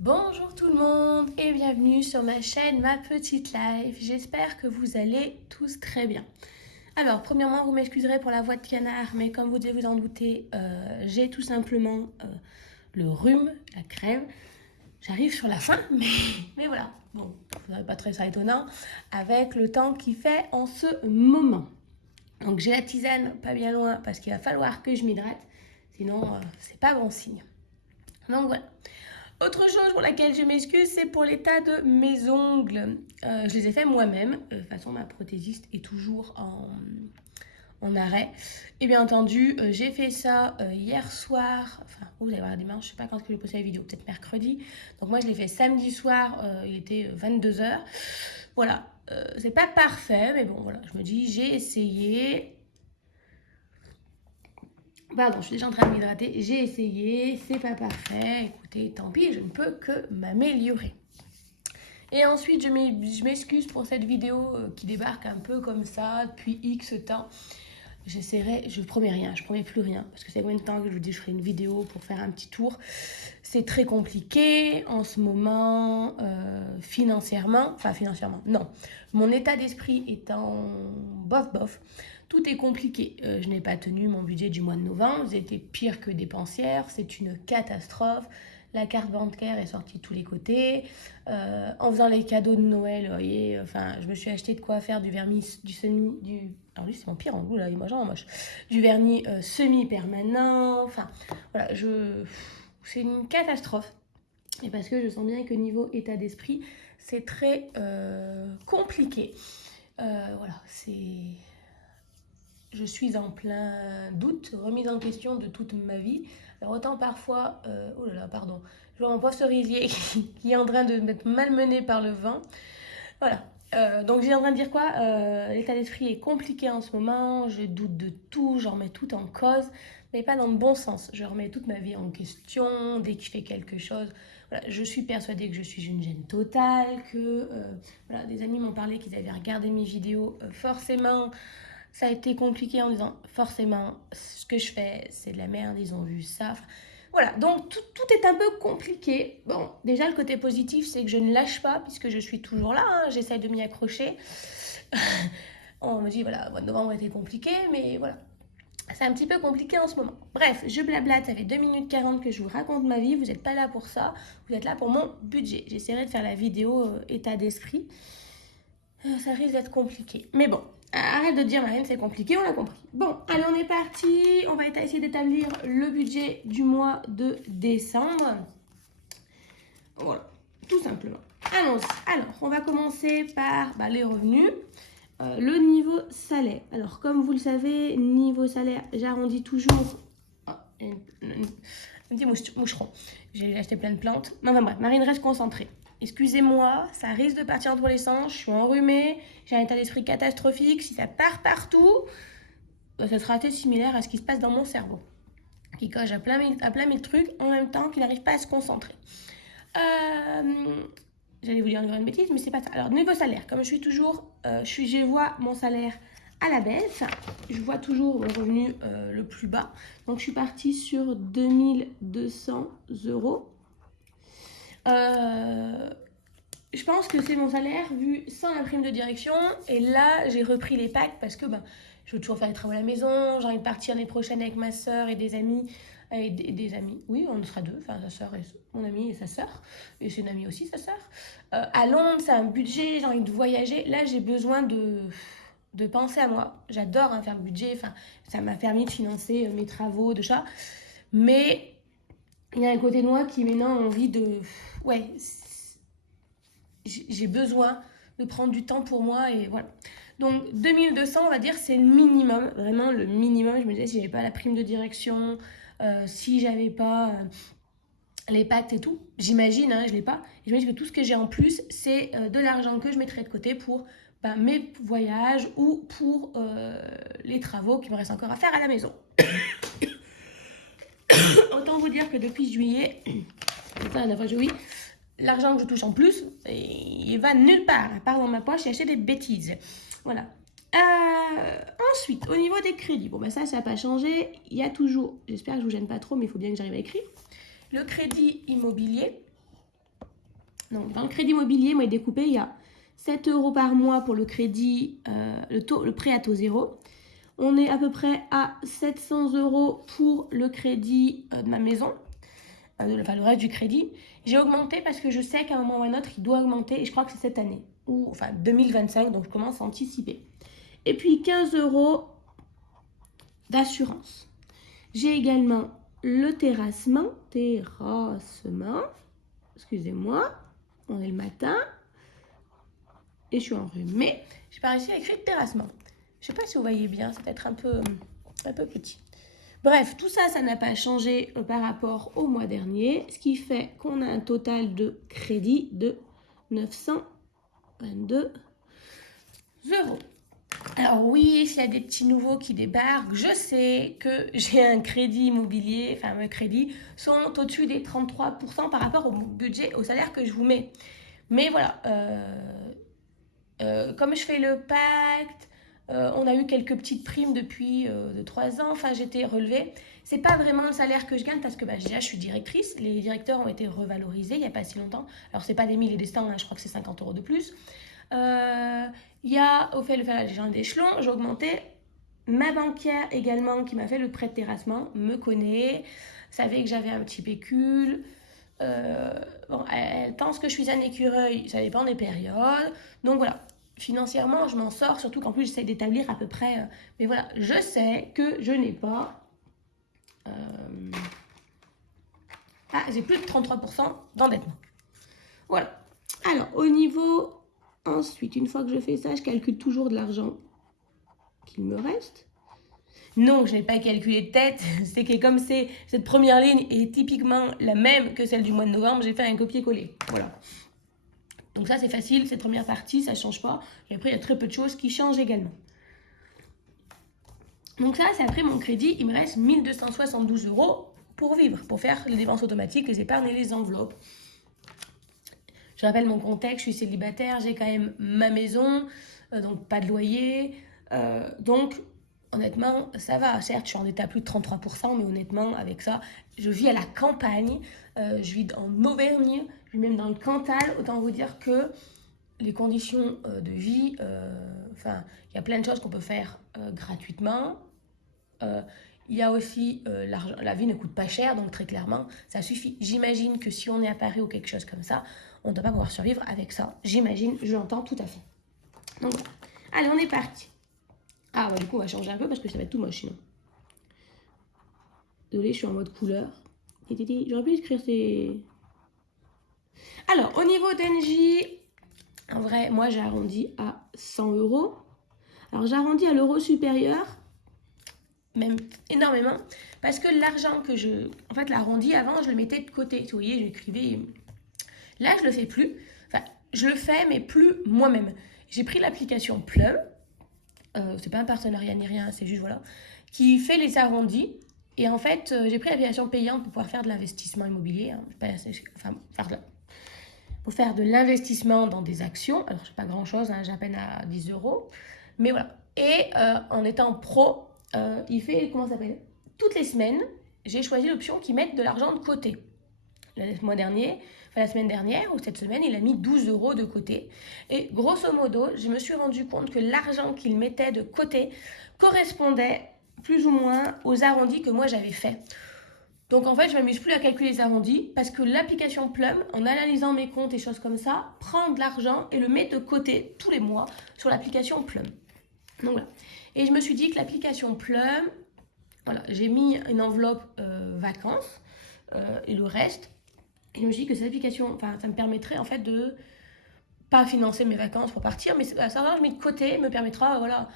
Bonjour tout le monde et bienvenue sur ma chaîne Ma Petite Life. J'espère que vous allez tous très bien. Alors, premièrement, vous m'excuserez pour la voix de canard, mais comme vous devez vous en douter, j'ai tout simplement le rhume, la crève. J'arrive sur la fin, mais voilà. Bon, ça n'est pas très ça étonnant avec le temps qu'il fait en ce moment. Donc, j'ai la tisane pas bien loin parce qu'il va falloir que je m'hydrate, sinon c'est pas bon signe. Donc voilà. Autre chose pour laquelle je m'excuse, c'est pour l'état de mes ongles. Je les ai faits moi-même. De toute façon, ma prothésiste est toujours en arrêt. Et bien entendu, j'ai fait ça hier soir. Enfin, vous allez voir la dimanche, je ne sais pas quand j'ai posté la vidéo, peut-être mercredi. Donc moi, je l'ai fait samedi soir, il était 22h. Voilà, c'est pas parfait, mais bon, voilà, je me dis, j'ai essayé. Pardon, je suis déjà en train de m'hydrater. J'ai essayé, c'est pas parfait. Écoutez, tant pis, je ne peux que m'améliorer. Et ensuite, je m'excuse pour cette vidéo qui débarque un peu comme ça depuis X temps. J'essaierai, je promets rien, je promets plus rien. Parce que c'est combien de temps que je vous dis je ferai une vidéo pour faire un petit tour. C'est très compliqué en ce moment, financièrement. Enfin, financièrement, non. Mon état d'esprit étant bof. Tout est compliqué. Je n'ai pas tenu mon budget du mois de novembre. J'étais pire que dépensière. C'est une catastrophe. La carte bancaire est sortie de tous les côtés. En faisant les cadeaux de Noël, vous voyez, enfin, je me suis acheté de quoi faire du vernis, alors lui c'est mon pire en goût là, il est moche. Du vernis semi-permanent. Enfin, voilà, c'est une catastrophe. Et parce que je sens bien que niveau état d'esprit, c'est très compliqué. Voilà, je suis en plein doute, remise en question de toute ma vie. Alors autant parfois, oh là là, pardon, je vois mon pauvre cerisier qui est en train de m'être malmené par le vent. Voilà. Donc j'ai en train de dire quoi, l'état d'esprit est compliqué en ce moment, je doute de tout, j'en remets tout en cause, mais pas dans le bon sens. Je remets toute ma vie en question dès que je fais quelque chose. Voilà, je suis persuadée que je suis une gêne totale, que voilà, des amis m'ont parlé qu'ils avaient regardé mes vidéos, forcément ça a été compliqué en disant forcément ce que je fais c'est de la merde, ils ont vu ça. Enfin, voilà, donc tout est un peu compliqué. Bon, déjà le côté positif c'est que je ne lâche pas puisque je suis toujours là, hein, j'essaye de m'y accrocher. On me dit voilà, le mois de novembre était compliqué, mais voilà. C'est un petit peu compliqué en ce moment. Bref, je blablate, ça fait 2 minutes 40 que je vous raconte ma vie, vous n'êtes pas là pour ça, vous êtes là pour mon budget. J'essaierai de faire la vidéo état d'esprit. Ça risque d'être compliqué. Mais bon, arrête de dire Marine, c'est compliqué, on l'a compris. Bon, allez, on est parti. On va essayer d'établir le budget du mois de décembre. Voilà, tout simplement. Allons-y. Alors, on va commencer par les revenus. Le niveau salaire. Alors, comme vous le savez, niveau salaire, j'arrondis toujours. Oh, un petit moucheron. J'ai acheté plein de plantes. Non, enfin bref, Marine reste concentrée. Excusez-moi, ça risque de partir dans tous les sens. Je suis enrhumée, j'ai un état d'esprit catastrophique. Si ça part partout, ça sera assez similaire à ce qui se passe dans mon cerveau, qui coche à plein mille trucs en même temps, qu'il n'arrive pas à se concentrer. J'allais vous dire une bêtise, mais c'est pas ça. Alors, niveau salaire, comme je suis toujours, je vois mon salaire à la baisse. Je vois toujours mon revenu le plus bas. Donc, je suis partie sur 2200 euros. Je pense que c'est mon salaire vu sans la prime de direction. Et là, j'ai repris les packs parce que je veux toujours faire les travaux à la maison. J'ai envie de partir l'année prochaine avec ma soeur et des amis. Et des amis, oui, on sera deux, enfin sa soeur et mon ami et sa soeur, et c'est une amie aussi, sa soeur. À Londres, c'est un budget, j'ai envie de voyager. Là, j'ai besoin de penser à moi. J'adore faire le budget, enfin, ça m'a permis de financer mes travaux, de ça. Mais il y a un côté de moi qui maintenant a envie de. Ouais, j'ai besoin de prendre du temps pour moi et voilà. Donc 2200, on va dire, c'est le minimum, vraiment le minimum. Je me disais, si j'avais pas la prime de direction, si j'avais pas les pactes et tout, j'imagine, je l'ai pas, j'imagine que tout ce que j'ai en plus, c'est de l'argent que je mettrai de côté pour mes voyages ou pour les travaux qui me restent encore à faire à la maison. Autant vous dire que depuis juillet, enfin, la fois oui, l'argent que je touche en plus, il va nulle part, à part dans ma poche et acheter des bêtises. Voilà. Ensuite, au niveau des crédits, ça n'a pas changé. Il y a toujours, j'espère que je ne vous gêne pas trop, mais il faut bien que j'arrive à écrire, le crédit immobilier. Donc, dans le crédit immobilier, moi, découpé, il y a 7 euros par mois pour le crédit, le prêt à taux zéro. On est à peu près à 700 euros pour le crédit de ma maison, le reste du crédit. J'ai augmenté parce que je sais qu'à un moment ou à un autre, il doit augmenter, et je crois que c'est cette année, ou enfin 2025, donc je commence à anticiper. Et puis 15 euros d'assurance. J'ai également le terrassement, excusez-moi, on est le matin, et je suis enrhumée. J'ai pas réussi à écrire terrassement. Je sais pas si vous voyez bien, c'est peut-être un peu petit. Bref, tout ça, ça n'a pas changé par rapport au mois dernier, ce qui fait qu'on a un total de crédit de 922 euros. Alors oui, s'il y a des petits nouveaux qui débarquent, je sais que j'ai un crédit immobilier, enfin mes crédits sont au-dessus des 33% par rapport au budget, au salaire que je vous mets. Mais voilà, comme je fais le pacte, on a eu quelques petites primes depuis 3 ans, enfin j'étais relevée. C'est pas vraiment le salaire que je gagne parce que déjà je suis directrice, les directeurs ont été revalorisés il n'y a pas si longtemps. Alors c'est pas des 1000 et des 100, hein, je crois que c'est 50 euros de plus. Il y a au fait le faire d'échelon, j'ai augmenté. Ma banquière également qui m'a fait le prêt de terrassement me connaît, savait que j'avais un petit pécule. Bon, elle pense que je suis un écureuil, ça dépend des périodes. Donc voilà, financièrement, je m'en sors, surtout qu'en plus, j'essaie d'établir à peu près. Mais voilà, je sais que je n'ai pas. J'ai plus de 33% d'endettement. Voilà. Alors, au niveau. Ensuite, une fois que je fais ça, je calcule toujours de l'argent qu'il me reste. Non, je n'ai pas calculé de tête, c'est que comme cette première ligne est typiquement la même que celle du mois de novembre, j'ai fait un copier-coller. Voilà. Donc ça c'est facile, cette première partie, ça ne change pas. Et après, il y a très peu de choses qui changent également. Donc ça, c'est après mon crédit, il me reste 1272 euros pour vivre, pour faire les dépenses automatiques, les épargnes et les enveloppes. Je rappelle mon contexte, je suis célibataire, j'ai quand même ma maison, donc pas de loyer. Donc honnêtement, ça va. Certes, je suis en état à plus de 33%, mais honnêtement, avec ça, je vis à la campagne, je vis en Auvergne, je vis même dans le Cantal. Autant vous dire que les conditions de vie, il y a plein de choses qu'on peut faire gratuitement. Il y a aussi l'argent, la vie ne coûte pas cher, donc très clairement, ça suffit. J'imagine que si on est à Paris ou quelque chose comme ça, on ne doit pas pouvoir survivre avec ça. J'imagine, je l'entends tout à fait. Donc voilà. Allez, on est parti. Ah, du coup, on va changer un peu parce que ça va être tout moche sinon. Désolée, je suis en mode couleur. J'aurais pu écrire ces... Alors, au niveau d'Engie, en vrai, moi, j'ai arrondi à 100 euros. Alors, j'arrondis à l'euro supérieur, même énormément, parce que l'argent que en fait, l'arrondi, avant, je le mettais de côté. Vous voyez, j'écrivais... Là, je le fais plus. Enfin, je le fais, mais plus moi-même. J'ai pris l'application Plum. C'est pas un partenariat ni rien, c'est juste, voilà, qui fait les arrondis. Et en fait, j'ai pris l'application payante pour pouvoir faire de l'investissement immobilier. Pour faire de l'investissement dans des actions. Alors, c'est pas grand-chose, hein, j'ai à peine à 10 euros. Mais voilà. Et en étant pro, il fait, comment ça s'appelle? Toutes les semaines, j'ai choisi l'option qui met de l'argent de côté. La semaine dernière ou cette semaine, il a mis 12 euros de côté. Et grosso modo, je me suis rendu compte que l'argent qu'il mettait de côté correspondait plus ou moins aux arrondis que moi j'avais fait. Donc en fait, je ne m'amuse plus à calculer les arrondis parce que l'application Plum, en analysant mes comptes et choses comme ça, prend de l'argent et le met de côté tous les mois sur l'application Plum. Donc voilà. Et je me suis dit que l'application Plum, voilà, j'ai mis une enveloppe vacances et le reste. Et je me suis dit que cette application, ça me permettrait en fait de pas financer mes vacances pour partir, mais ça je mets de côté, me permettra, voilà,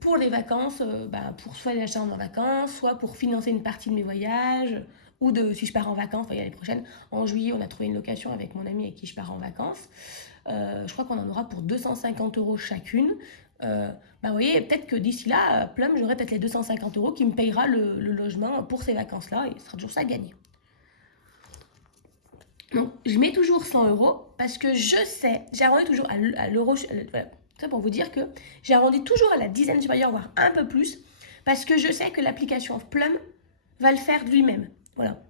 pour les vacances, pour soit les acheter en vacances, soit pour financer une partie de mes voyages, ou si je pars en vacances, l'année prochaine, en juillet, on a trouvé une location avec mon ami avec qui je pars en vacances. Je crois qu'on en aura pour 250 euros chacune. Vous voyez, peut-être que d'ici là, Plum, j'aurai peut-être les 250 euros qui me payera le logement pour ces vacances-là, et ce sera toujours ça à gagner. Donc, je mets toujours 100 euros parce que je sais, j'arrondis toujours à l'euro. Voilà. Ça pour vous dire que j'arrondis toujours à la dizaine supérieure, voire un peu plus, parce que je sais que l'application Plum va le faire de lui-même. Voilà.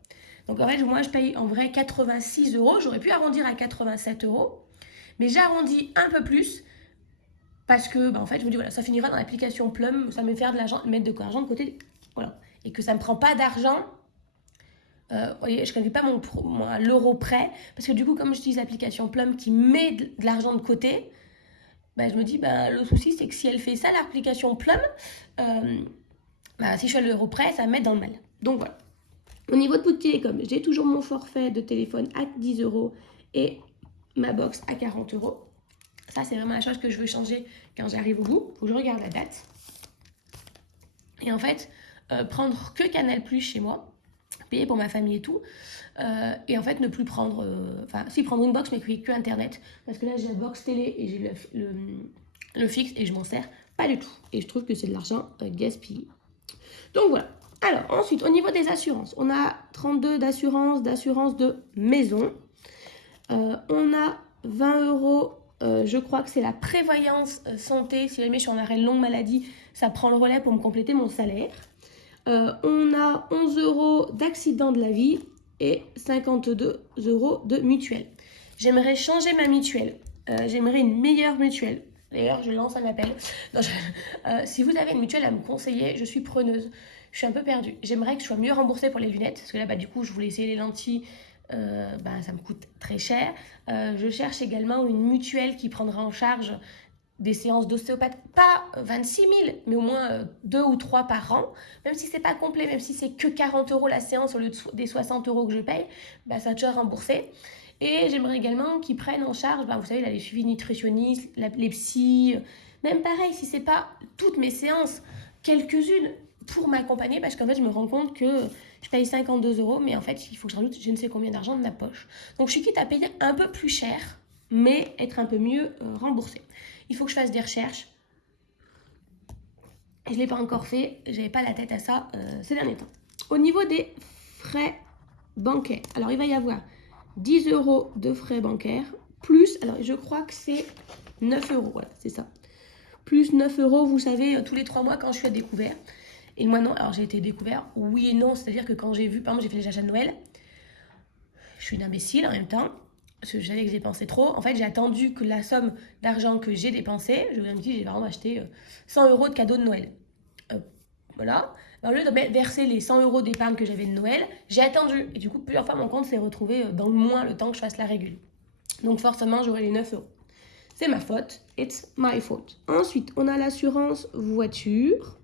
Donc en fait, moi je paye en vrai 86 euros. J'aurais pu arrondir à 87 euros. Mais j'arrondis un peu plus parce que en fait, je me dis, voilà, ça finira dans l'application Plum. Ça me fait faire de l'argent, mettre de l'argent de côté. Voilà. Et que ça ne me prend pas d'argent. Vous voyez, je ne calcule pas à l'euro près. Parce que du coup, comme j'utilise l'application Plum qui met de l'argent de côté, je me dis, le souci, c'est que si elle fait ça, l'application Plum, si je suis à l'euro près, ça va me mettre dans le mal. Donc voilà. Au niveau de Bouygues Télécom, j'ai toujours mon forfait de téléphone à 10 euros et ma box à 40 euros. Ça, c'est vraiment la chose que je veux changer quand j'arrive au bout. Il faut que je regarde la date. Et en fait, prendre que Canal Plus chez moi, payer pour ma famille et tout. Et en fait, ne plus prendre... si, prendre une box, mais que Internet. Parce que là, j'ai la box télé et j'ai le fixe et je m'en sers pas du tout. Et je trouve que c'est de l'argent gaspillé. Donc voilà. Alors, ensuite, au niveau des assurances, on a 32 d'assurance de maison. On a 20 euros, je crois que c'est la prévoyance santé. Si jamais je suis en arrêt de longue maladie, ça prend le relais pour me compléter mon salaire. On a 11 euros d'accident de la vie et 52 euros de mutuelle. J'aimerais changer ma mutuelle. J'aimerais une meilleure mutuelle. D'ailleurs, je lance un appel. Si vous avez une mutuelle à me conseiller, je suis preneuse. Je suis un peu perdue. J'aimerais que je sois mieux remboursée pour les lunettes. Parce que là, du coup, je voulais essayer les lentilles. Ça me coûte très cher. Je cherche également une mutuelle qui prendra en charge des séances d'ostéopathe, pas 26 000, mais au moins 2 ou 3 par an. Même si c'est pas complet, même si c'est que 40 euros la séance au lieu des 60 euros que je paye, ça va déjà rembourser. Et j'aimerais également qu'ils prennent en charge, vous savez, là, les suivis nutritionnistes, les psys, même pareil, si c'est pas toutes mes séances, quelques-unes pour m'accompagner, parce qu'en fait, je me rends compte que je paye 52 euros, mais en fait, il faut que je rajoute je ne sais combien d'argent de ma poche. Donc, je suis quitte à payer un peu plus cher, mais être un peu mieux remboursée. Il faut que je fasse des recherches. Je ne l'ai pas encore fait, j'avais pas la tête à ça ces derniers temps. Au niveau des frais bancaires, alors il va y avoir 10 euros de frais bancaires, plus, alors je crois que c'est 9 euros, voilà, c'est ça. Plus 9 euros, vous savez, tous les 3 mois quand je suis à découvert. Et moi non, alors j'ai été découvert, oui et non, c'est-à-dire que quand j'ai vu, par exemple, j'ai fait les achats de Noël, je suis une imbécile en même temps, parce que je savais que j'ai dépensé trop. En fait, j'ai attendu que la somme d'argent que j'ai dépensé, je me dis, j'ai vraiment acheté 100 euros de cadeaux de Noël. Voilà. Au lieu de verser les 100 euros d'épargne que j'avais de Noël, j'ai attendu. Et du coup, plusieurs fois, mon compte s'est retrouvé dans le moins le temps que je fasse la régule. Donc forcément, j'aurai les 9 euros. C'est ma faute. It's my fault. Ensuite, on a l'assurance voiture.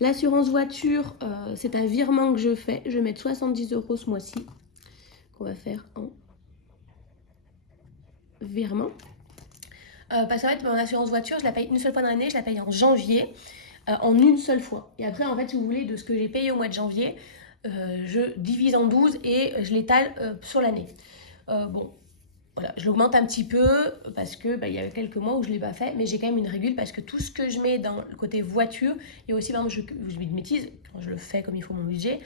L'assurance voiture, c'est un virement que je fais. Je vais mettre 70 euros ce mois-ci. Qu'on va faire en virement. Parce qu'en fait, mon assurance voiture, je la paye une seule fois dans l'année. Je la paye en janvier, en une seule fois. Et après, en fait, si vous voulez, de ce que j'ai payé au mois de janvier, je divise en 12 et je l'étale sur l'année. Voilà, je l'augmente un petit peu parce que il y a quelques mois où je ne l'ai pas fait, mais j'ai quand même une régule parce que tout ce que je mets dans le côté voiture, et aussi, par exemple, je mets de bêtises, quand je le fais comme il faut mon budget,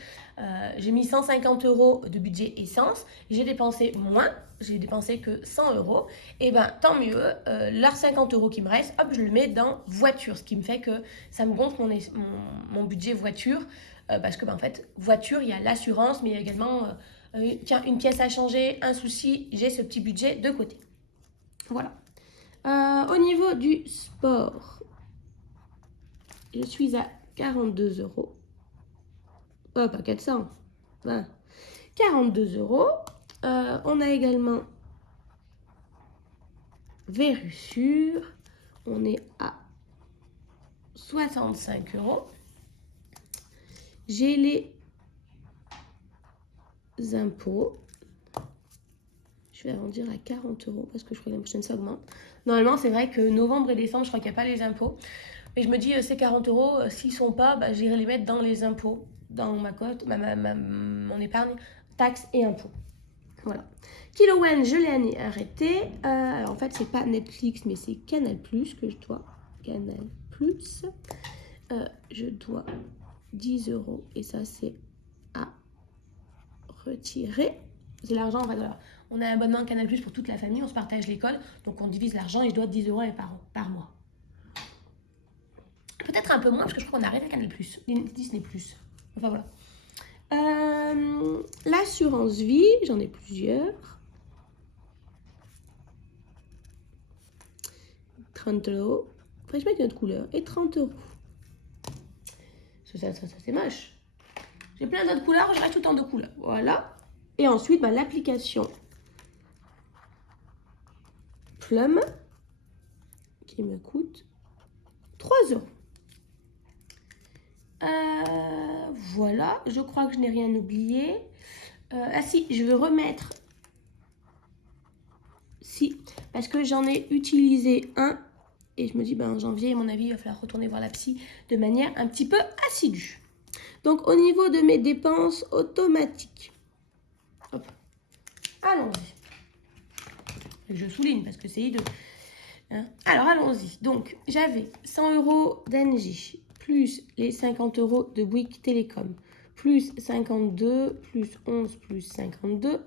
j'ai mis 150 euros de budget essence, j'ai dépensé moins, j'ai dépensé que 100 euros, et tant mieux, l'art 50 euros qui me reste, hop, je le mets dans voiture, ce qui me fait que ça me gonfle mon budget voiture, parce que en fait, voiture, il y a l'assurance, mais il y a également... tiens, une pièce à changer, un souci, j'ai ce petit budget de côté. Voilà. Au niveau du sport, je suis à 42 euros. Pas 400. 42 euros. On a également Vérusure. On est à 65 euros. J'ai les impôts. Je vais arrondir à 40 euros parce que je crois que l'année prochaine ça augmente. Normalement, c'est vrai que novembre et décembre, je crois qu'il n'y a pas les impôts. Mais je me dis, ces 40 euros, s'ils ne sont pas, j'irai les mettre dans les impôts, dans ma cote, mon épargne, taxes et impôts. Voilà. KiloOne, je l'ai arrêté. Alors en fait, c'est pas Netflix, mais c'est Canal+, que je dois. Canal+. Je dois 10 euros et ça, c'est à retirer. C'est l'argent, en fait, voilà. On a un abonnement Canal+ pour toute la famille, on se partage l'école, donc on divise l'argent et je dois 10 euros par mois. Peut-être un peu moins, parce que je crois qu'on a arrêté Canal+, Disney+. Enfin voilà. L'assurance vie, j'en ai plusieurs. 30 euros. Après, je mets une autre couleur. Et 30 euros. Ça c'est moche. J'ai plein d'autres couleurs, je reste tout en deux couleurs. Voilà. Et ensuite, l'application Plum qui me coûte 3 euros. Voilà, je crois que je n'ai rien oublié. Ah si, je veux remettre... Si, parce que j'en ai utilisé un. Et je me dis, en janvier, à mon avis, il va falloir retourner voir la psy de manière un petit peu assidue. Donc, au niveau de mes dépenses automatiques. Hop. Allons-y. Je souligne parce que c'est hideux. Hein? Alors, allons-y. Donc, j'avais 100 euros d'Engie, plus les 50 euros de Bouygues Télécom, plus 52, plus 11, plus 52,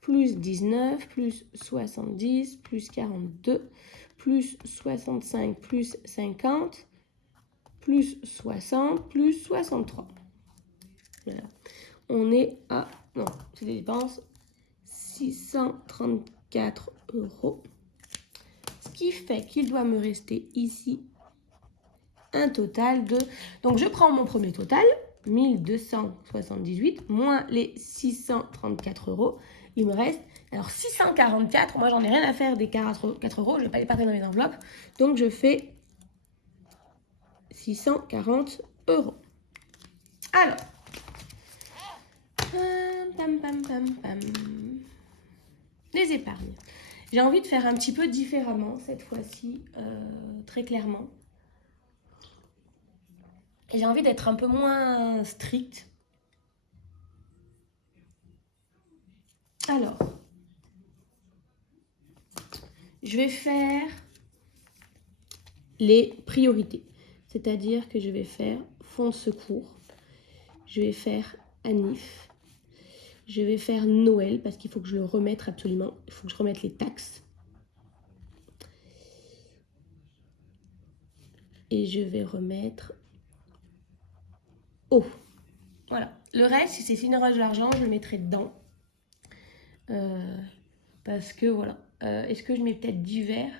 plus 19, plus 70, plus 42, plus 65, plus 50, plus 60, plus 63. Voilà. On est à... Non, c'est des dépenses. 634 euros. Ce qui fait qu'il doit me rester ici un total de... Donc, je prends mon premier total, 1278, moins les 634 euros. Il me reste, alors 644, moi j'en ai rien à faire des 4 euros, je ne vais pas les partager dans les enveloppes. Donc, je fais 640 euros. Alors, les épargnes. J'ai envie de faire un petit peu différemment cette fois-ci, très clairement. Et j'ai envie d'être un peu moins stricte. Alors, je vais faire les priorités. C'est-à-dire que je vais faire fonds de secours. Je vais faire ANIF. Je vais faire Noël parce qu'il faut que je le remette absolument. Il faut que je remette les taxes. Et je vais remettre eau. Voilà. Le reste, si c'est signerage de l'argent, je le mettrai dedans. Parce que voilà. Est-ce que je mets peut-être divers?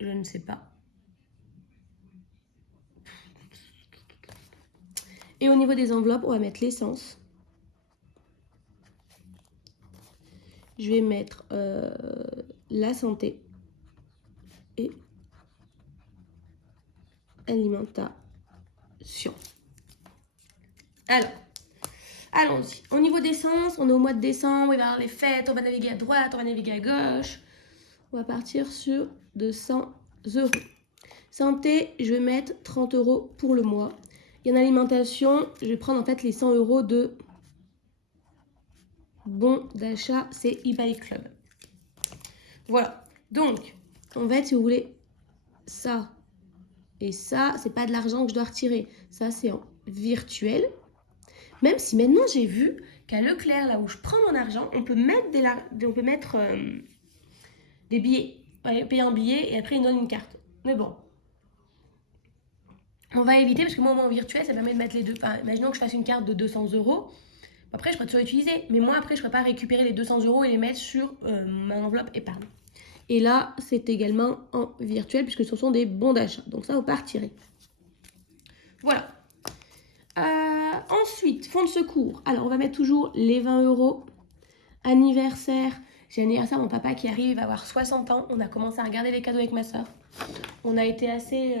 Je ne sais pas. Et au niveau des enveloppes, on va mettre l'essence. Je vais mettre la santé et alimentation. Alors, allons-y. Au niveau d'essence, on est au mois de décembre, il va y avoir les fêtes, on va naviguer à droite, on va naviguer à gauche. On va partir sur 200 euros. Santé, je vais mettre 30 euros pour le mois. Et en alimentation, je vais prendre en fait les 100 euros de bon d'achat, c'est eBay Club. Voilà. Donc, en fait, si vous voulez, ça et ça, c'est pas de l'argent que je dois retirer. Ça, c'est en virtuel. Même si maintenant, j'ai vu qu'à Leclerc, là où je prends mon argent, on peut mettre des billets. Ouais, payer un billet et après, ils donnent une carte. Mais bon. On va éviter parce que moi, en virtuel, ça permet de mettre les deux. Enfin, imaginons que je fasse une carte de 200 euros. Après, je pourrais toujours utiliser. Mais moi, après, je ne pourrais pas récupérer les 200 euros et les mettre sur ma enveloppe épargne. Et là, c'est également en virtuel puisque ce sont des bons d'achat. Donc ça, vous partirez. Voilà. Ensuite, fonds de secours. Alors, on va mettre toujours les 20 euros. Anniversaire. J'ai un anniversaire, mon papa qui arrive, il va avoir 60 ans. On a commencé à regarder les cadeaux avec ma soeur. On a été assez...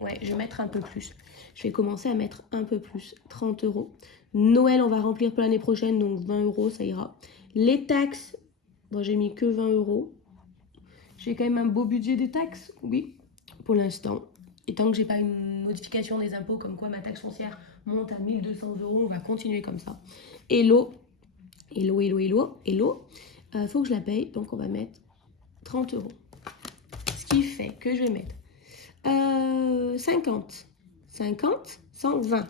Ouais, je vais mettre un peu plus. Je vais commencer à mettre un peu plus. 30 euros. Noël, on va remplir pour l'année prochaine, donc 20 euros, ça ira. Les taxes, bon, j'ai mis que 20 euros. J'ai quand même un beau budget des taxes, oui, pour l'instant. Et tant que j'ai pas une modification des impôts, comme quoi ma taxe foncière monte à 1200 euros, on va continuer comme ça. Et l'eau, faut que je la paye, donc on va mettre 30 euros. Ce qui fait que je vais mettre 50, 120.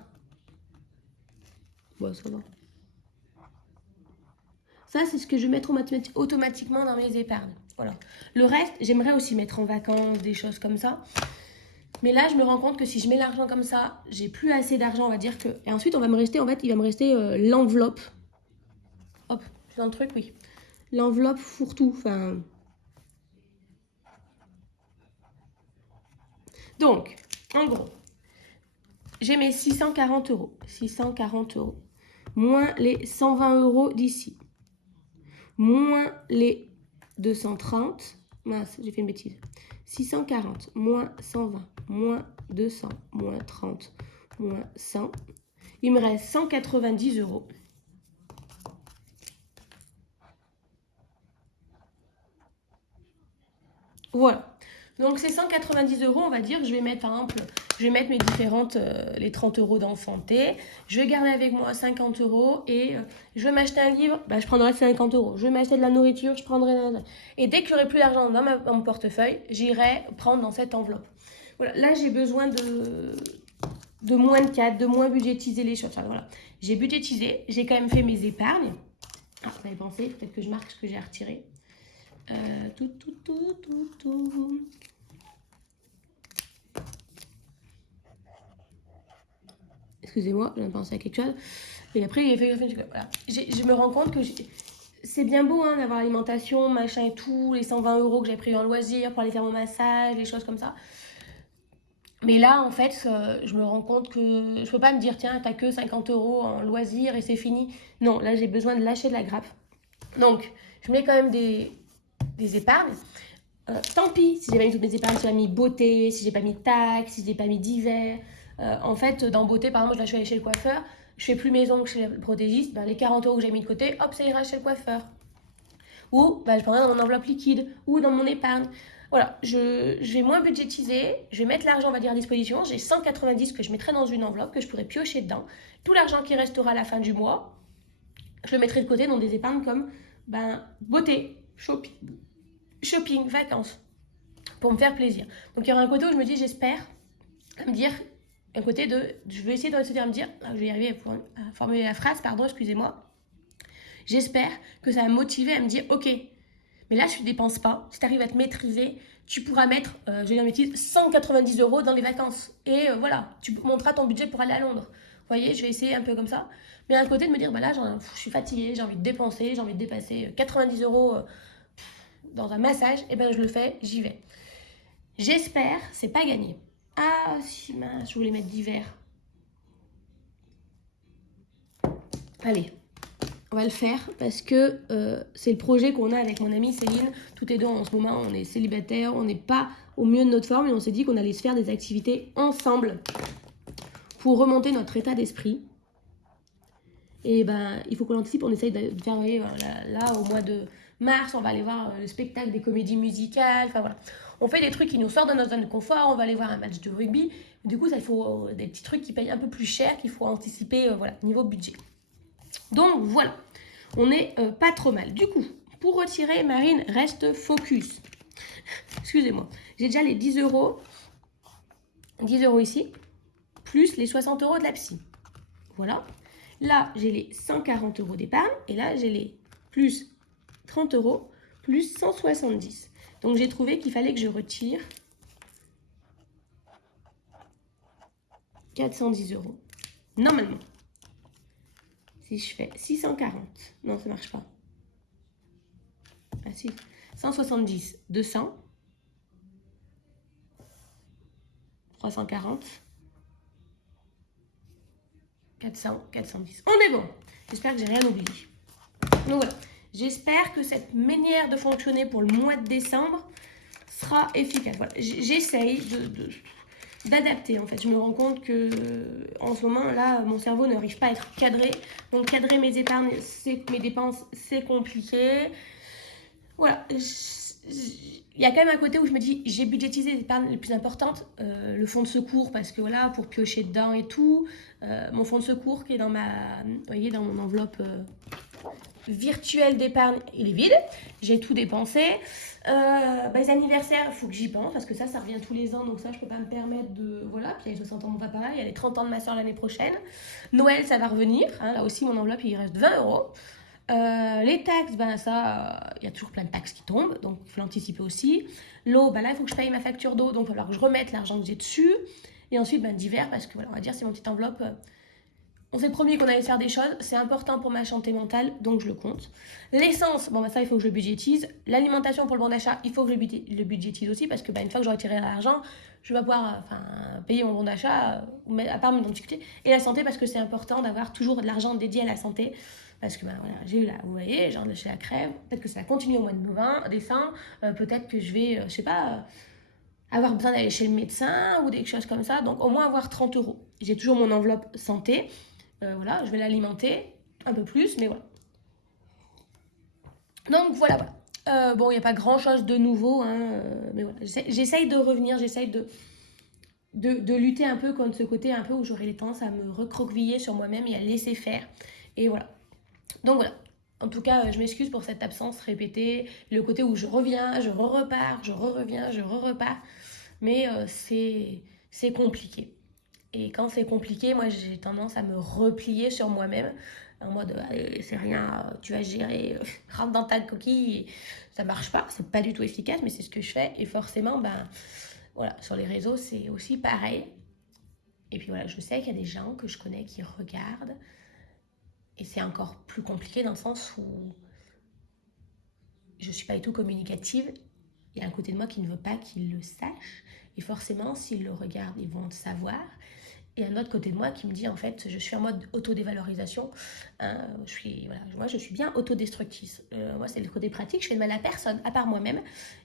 Bon, ça va. Ça, c'est ce que je vais mettre automatiquement dans mes épargnes. Voilà. Le reste, j'aimerais aussi mettre en vacances, des choses comme ça. Mais là, je me rends compte que si je mets l'argent comme ça, j'ai plus assez d'argent, on va dire que... Et ensuite, il va me rester l'enveloppe. Hop, c'est dans le truc, oui. L'enveloppe fourre-tout, enfin... Donc, en gros, j'ai mes 640 euros. 640 euros. Moins les 120 euros d'ici. Moins les 230. Mince, j'ai fait une bêtise. 640 moins 120 moins 200 moins 30 moins 100. Il me reste 190 euros. Voilà. Donc ces 190 euros, on va dire, je vais mettre par exemple, je vais mettre mes différentes, les 30 euros d'enfanté. Je vais garder avec moi 50 euros et je vais m'acheter un livre, bah, je prendrai 50 euros. Je vais m'acheter de la nourriture, je prendrai... Et dès que j'aurai plus d'argent dans mon portefeuille, j'irai prendre dans cette enveloppe. Voilà. Là, j'ai besoin de moins de 4, de moins budgétiser les choses. Enfin, voilà. J'ai budgétisé, j'ai quand même fait mes épargnes. Ah, vous avez pensé, peut-être que je marque ce que j'ai à retirer. Tout. Excusez-moi, je viens de penser à quelque chose. Et après, il a fait voilà. Je me rends compte que c'est bien beau hein, d'avoir l'alimentation, machin et tout, les 120 euros que j'ai pris en loisir pour aller faire mon massage, les choses comme ça. Mais là, en fait, je me rends compte que je peux pas me dire, tiens, t'as que 50 euros en loisir et c'est fini. Non, là, j'ai besoin de lâcher de la grappe. Donc, je mets quand même des épargnes. Tant pis si j'ai pas mis toutes mes épargnes, si j'ai pas mis beauté, si j'ai pas mis taxes, si j'ai pas mis divers. En fait, dans beauté, par exemple, je suis allée chez le coiffeur, je fais plus mes ongles chez le protégiste, ben, les 40 euros que j'ai mis de côté, hop, ça ira chez le coiffeur. Ou ben, je prendrai dans mon enveloppe liquide ou dans mon épargne. Voilà, je vais moins budgétiser, je vais mettre l'argent, on va dire, à disposition. J'ai 190 que je mettrai dans une enveloppe, que je pourrai piocher dedans. Tout l'argent qui restera à la fin du mois, je le mettrai de côté dans des épargnes comme ben, beauté, shopping, vacances, pour me faire plaisir. Donc il y aura un côté où je me dis, j'espère, à me dire, un côté de, je vais essayer de à me dire, je vais y arriver à formuler la phrase, pardon, excusez-moi. J'espère que ça va me motiver à me dire, ok, mais là, tu ne dépenses pas. Si tu arrives à te maîtriser, tu pourras mettre, je vais dire une bêtise, 190 euros dans les vacances. Et voilà, tu monteras ton budget pour aller à Londres. Vous voyez, je vais essayer un peu comme ça. Mais à côté de me dire, bah là, je suis fatiguée, j'ai envie de dépenser, j'ai envie de dépasser 90 euros dans un massage, et ben je le fais, j'y vais. J'espère, c'est pas gagné. Ah, si mince, je voulais mettre d'hiver. Allez, on va le faire parce que c'est le projet qu'on a avec mon amie Céline. Toutes les deux en ce moment, on est célibataires, on n'est pas au mieux de notre forme et on s'est dit qu'on allait se faire des activités ensemble pour remonter notre état d'esprit. Et ben, il faut qu'on anticipe, on essaye de faire, là, au mois de mars, on va aller voir le spectacle des comédies musicales, enfin voilà. On fait des trucs qui nous sortent de notre zone de confort, on va aller voir un match de rugby. Du coup, ça, il faut des petits trucs qui payent un peu plus cher, qu'il faut anticiper, voilà, niveau budget. Donc voilà, on n'est pas trop mal. Du coup, pour retirer, Marine, reste focus. Excusez-moi, j'ai déjà les 10 euros ici, plus les 60 euros de la psy. Voilà. Là, j'ai les 140 euros d'épargne et là, j'ai les plus 30 euros plus 170. Donc, j'ai trouvé qu'il fallait que je retire 410 euros. Normalement. Si je fais 640, non, ça marche pas. Ah si, 170, 200, 340, 400, 410. On est bon. J'espère que j'ai rien oublié. Donc voilà. J'espère que cette manière de fonctionner pour le mois de décembre sera efficace. Voilà. J'essaye d'adapter en fait. Je me rends compte que en ce moment là, mon cerveau n'arrive pas à être cadré. Donc cadrer mes épargnes, mes dépenses, c'est compliqué. Voilà. Il y a quand même un côté où je me dis, j'ai budgétisé les épargnes les plus importantes, le fonds de secours parce que voilà, pour piocher dedans et tout, mon fonds de secours qui est dans vous voyez, dans mon enveloppe virtuelle d'épargne, il est vide, j'ai tout dépensé. Les anniversaires, il faut que j'y pense parce que ça revient tous les ans, donc ça je peux pas me permettre de, voilà. Puis il y a les 60 ans de mon papa, il y a les 30 ans de ma soeur l'année prochaine. Noël, ça va revenir, hein, là aussi mon enveloppe il reste 20 euros. Les taxes, ben ça, il y a toujours plein de taxes qui tombent, donc il faut l'anticiper aussi. L'eau, ben là, il faut que je paye ma facture d'eau, donc il va falloir que je remette l'argent que j'ai dessus. Et ensuite, ben, divers, parce que voilà, on va dire, c'est mon petite enveloppe. On s'est promis qu'on allait faire des choses, c'est important pour ma santé mentale, donc je le compte. L'essence, bon, ben ça, il faut que je le budgétise. L'alimentation pour le bon d'achat, il faut que je le budgétise aussi, parce que ben, une fois que j'aurai tiré l'argent, je vais pouvoir payer mon bon d'achat, à part m'en discuter. Et la santé, parce que c'est important d'avoir toujours de l'argent dédié à la santé. Parce que ben, voilà, j'ai eu là, vous voyez, j'ai lâché la crève. Peut-être que ça va continuer au mois de novembre, décembre. Peut-être que je vais, je sais pas, avoir besoin d'aller chez le médecin ou des choses comme ça. Donc au moins avoir 30 euros. J'ai toujours mon enveloppe santé. Voilà, je vais l'alimenter un peu plus, mais voilà. Donc voilà, voilà. Bon, il n'y a pas grand chose de nouveau, hein, mais voilà. J'essaye de revenir, j'essaye de lutter un peu contre ce côté un peu où j'aurais les tendance à me recroqueviller sur moi-même et à laisser faire. Et voilà. Donc voilà. En tout cas, je m'excuse pour cette absence répétée, le côté où je reviens, je repars, je reviens, je repars. Mais c'est compliqué. Et quand c'est compliqué, moi j'ai tendance à me replier sur moi-même, en mode c'est rien, tu vas gérer, rentre dans ta coquille. Ça marche pas, c'est pas du tout efficace, mais c'est ce que je fais. Et forcément, ben voilà, sur les réseaux c'est aussi pareil. Et puis voilà, je sais qu'il y a des gens que je connais qui regardent. Et c'est encore plus compliqué dans le sens où je suis pas du tout communicative. Il y a un côté de moi qui ne veut pas qu'ils le sachent. Et forcément, s'ils le regardent, ils vont le savoir. Et un autre côté de moi qui me dit, en fait, je suis en mode autodévalorisation. Hein, moi, je suis bien autodestructrice. Moi, c'est le côté pratique. Je fais de mal à personne, à part moi-même.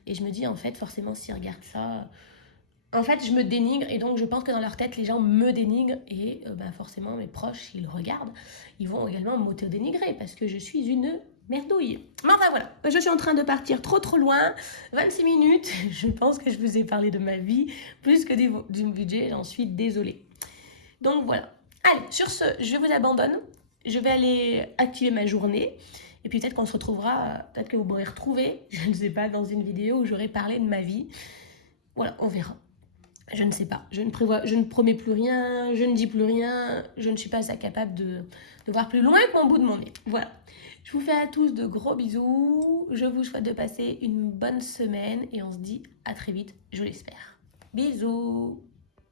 Et je me dis, en fait, forcément, s'ils regardent ça, en fait, je me dénigre. Et donc, je pense que dans leur tête, les gens me dénigrent. Et forcément, mes proches, s'ils le regardent, ils vont également m'auto-dénigrer parce que je suis une merdouille. Mais enfin voilà, je suis en train de partir trop loin, 26 minutes, je pense que je vous ai parlé de ma vie plus que du budget, j'en suis désolée. Donc voilà. Allez, sur ce, je vous abandonne, je vais aller activer ma journée, et puis peut-être qu'on se retrouvera, peut-être que vous m'aurez retrouvé, je ne sais pas, dans une vidéo où j'aurai parlé de ma vie. Voilà, on verra. Je ne sais pas, je ne promets plus rien, je ne dis plus rien, je ne suis pas capable de voir plus loin que mon bout de mon nez. Voilà. Je vous fais à tous de gros bisous, je vous souhaite de passer une bonne semaine et on se dit à très vite, je l'espère. Bisous.